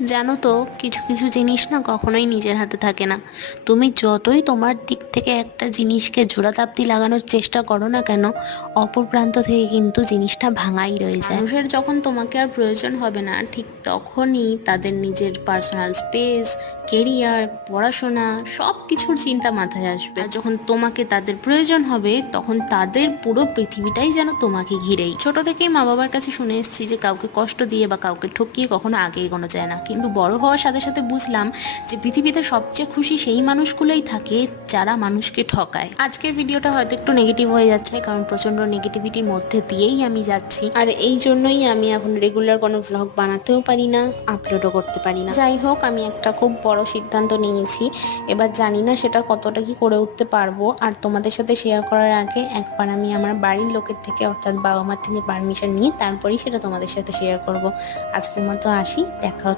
জানো তো, কিছু কিছু জিনিস না কখনোই নিজের হাতে থাকে না। তুমি যতই তোমার দিক থেকে একটা জিনিসকে জোড়াতাপ্তি লাগানোর চেষ্টা করো না কেন, অপর প্রান্ত থেকে কিন্তু জিনিসটা ভাঙাই রয়ে যায়। মানুষের যখন তোমাকে আর প্রয়োজন হবে না, ঠিক তখনই তাদের নিজের পার্সোনাল স্পেস, কেরিয়ার, পড়াশোনা সব কিছুর চিন্তা মাথায় আসবে। আর যখন তোমাকে তাদের প্রয়োজন হবে, তখন তাদের পুরো পৃথিবীটাই যেন তোমাকে ঘিরেই। ছোট থেকেই মা বাবার কাছে শুনে এসেছি যে কাউকে কষ্ট দিয়ে বা কাউকে ঠকিয়ে কখনো আগে এগোনো যায় না, কিন্তু বড় হওয়ার সাথে সাথে বুঝলাম যে পৃথিবীতে সবচেয়ে খুশি সেই মানুষগুলোই থাকে যারা মানুষকে ঠকায়। আজকের ভিডিওটা হয়তো একটু নেগেটিভ হয়ে যাচ্ছে, কারণ প্রচন্ড নেগেটিভিটির মধ্যে দিয়েই আমি যাচ্ছি, আর এই জন্যই আমি এখন রেগুলার কোনো ভ্লগ বানাতেও পারি না, আপলোডও করতে পারি না। যাই হোক, আমি একটা খুব বড় সিদ্ধান্ত নিয়েছি। এবার জানি না সেটা কতটা কি করে উঠতে পারবো, আর তোমাদের সাথে শেয়ার করার আগে একবার আমি আমার বাড়ির লোকের থেকে, অর্থাৎ বাবা মার থেকে পারমিশন নিয়ে তারপরেই সেটা তোমাদের সাথে শেয়ার করব। আজকের মতো আসি, দেখা হচ্ছে